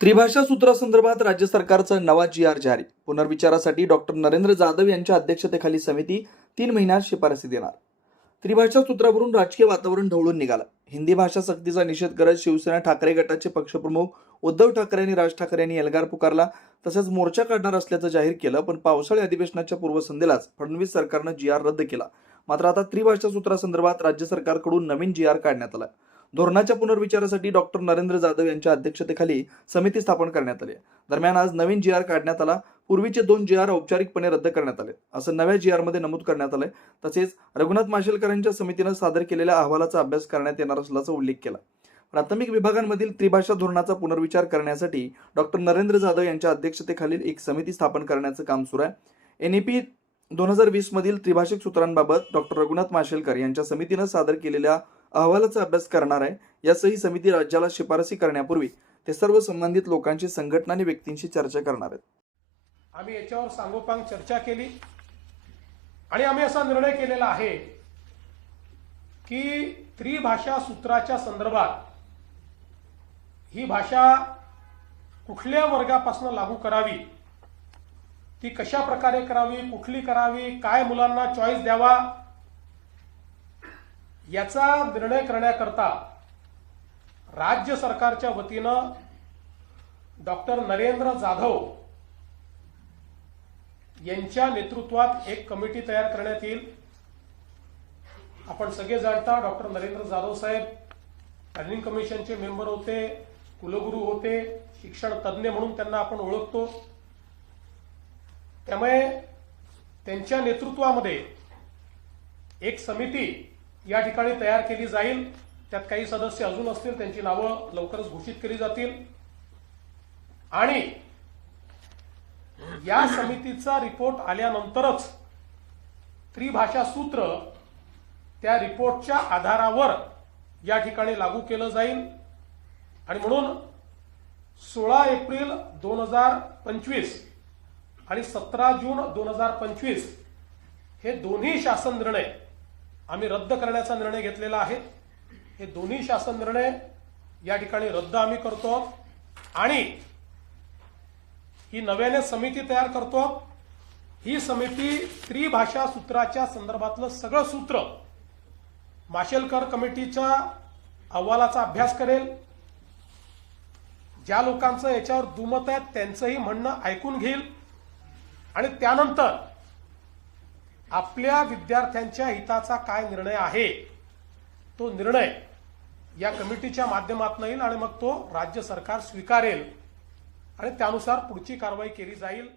त्रिभाषा सूत्रासंदर्भात राज्य सरकारचा नवा जी आर जारी. पुनर्विचारासाठी डॉक्टर नरेंद्र जाधव यांच्या अध्यक्षतेखाली समिती तीन महिन्यात शिफारसी देणार. त्रिभाषा सूत्रावरून राजकीय वातावरण ढवळून निघालं. हिंदी भाषा सक्तीचा निषेध करत शिवसेना ठाकरे गटाचे पक्षप्रमुख उद्धव ठाकरे आणि राज ठाकरे यांनी एल्गार पुकारला. तसंच मोर्चा काढणार असल्याचं जाहीर केलं पण पावसाळी अधिवेशनाच्या पूर्वसंध्येलाच फडणवीस सरकारनं जी आर रद्द केला. मात्र आता त्रिभाषा सूत्रासंदर्भात राज्य सरकारकडून नवीन जी आर काढण्यात आला. धोरणाच्या पुनर्विचारासाठी डॉक्टर नरेंद्र जाधव यांच्या अध्यक्षतेखाली समिती स्थापन करण्यात आली दरम्यान आज नवीन जी आर काढण्यात आला. पूर्वीचे दोन जी आर औपचारिकपणे रद्द करण्यात आले. असं नव्या जी आरमध्ये नमूद करण्यात आलंय. तसेच रघुनाथ माशेलकर यांच्या समितीनं सादर केलेल्या अहवालाचा अभ्यास करण्यात येणार असल्याचा उल्लेख केला. प्राथमिक विभागांमधील त्रिभाषा धोरणाचा पुनर्विचार करण्यासाठी डॉक्टर नरेंद्र जाधव यांच्या अध्यक्षतेखालील एक समिती स्थापन करण्याचं काम सुरू आहे. एन ई पी दोन हजार वीस मधील त्रिभाषिक सूत्रांबाबत डॉक्टर रघुनाथ माशेलकर यांच्या समितीनं सादर केलेल्या अहवालाचा अभ्यास करणार आहे. यासही समिती राज्याला शिफारसी करण्यापूर्वी ते सर्व संबंधित लोकांची संघटना आणि व्यक्तींशी चर्चा करणार आहेत. आम्ही याच्यावर सांगोपांग चर्चा केली. आणि आम्ही असा निर्णय केलेला आहे की त्रिभाषा सूत्राच्या संदर्भात ही भाषा कुठल्या वर्गापासून लागू करावी? ती कशा प्रकारे करावी? कुठली करावी? काय मुलांना चॉईस द्यावा? याचा निर्णय करण्याकरता राज्य सरकारच्या वतीनं डॉक्टर नरेंद्र जाधव यांच्या नेतृत्वात एक कमिटी तयार करण्यात येईल. आपण सगळे जाणता डॉक्टर नरेंद्र जाधव साहेब प्लॅनिंग कमिशनचे मेंबर होते कुलगुरू होते शिक्षण तज्ज्ञ म्हणून त्यांना आपण ओळखतो. त्यामुळे त्यांच्या नेतृत्वामध्ये एक समिती या ठिकाणी तयार केली जाईल. त्यात काही सदस्य अजून असतील त्यांची नावं लवकरच घोषित केली जातील. आणि या समितीचा रिपोर्ट आल्यानंतरच त्रिभाषा सूत्र त्या रिपोर्टच्या आधारावर या ठिकाणी लागू केलं जाईल. आणि म्हणून सोळा एप्रिल दोन हजार पंचवीस आणि सतरा जून दोन हजार पंचवीस हे दोन्ही शासन निर्णय आम्ही रद्द करण्याचा निर्णय घेतलेला आहे. हे दोन्ही शासन निर्णय या ठिकाणी रद्द आम्ही करतो आणि ही नव्याने समिती तयार करतो. ही समिती त्रिभाषा सूत्राच्या संदर्भातलं सगळं सूत्र माशेलकर कमिटीच्या अहवालाचा अभ्यास करेल. ज्या लोकांचं याच्यावर दुमत आहे त्यांचंही म्हणणं ऐकून घेईल. आणि त्यानंतर आपल्या विद्यार्थ्यांच्या हिताचा काय निर्णय आहे? तो निर्णय या कमिटीच्या माध्यमातून येईल आणि मग तो राज्य सरकार स्वीकारेल आणि त्यानुसार पुढची कारवाई केली जाईल.